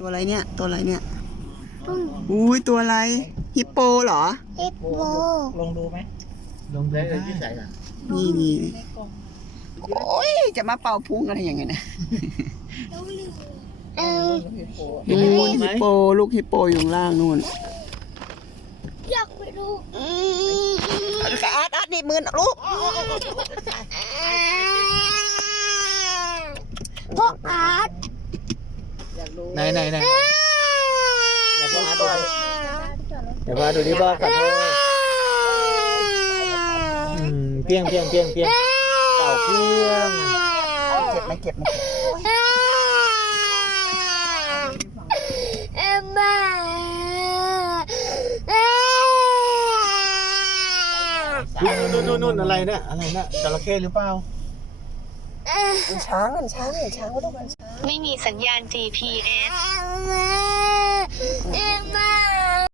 ตัวอะไรเนี่ยตัวอะไรเนี่ยอุ้ยตัวอะไรฮิปโปเหรอฮิปโปลองดูไหมลองได้เลยที่ใส่ะนี่นี่โอ้ยจะมาเป่าพุงอะไร อย่างเงี้ยนะเออฮิปโปลูกฮิปโปอยู่ล่างนู่นอยากไปดูสะอาดอัดนี่มือนลูกพ่ออาดจะรไหนไหนไหนเดี๋ยวพ่ดูเดี๋ยวพ่ดูดีบ้างครับพ่อเพียงเพียงเพียงเพียงเต่าเพียงเก็บไม่เก็บมมเอ็บนู่นนู่นอะไรเนี่ยอะไรเนี่ยจระเข้หรือเปล่าช้างกันช้างกันช้างกันช้างไม่มีสัญญาณ GPS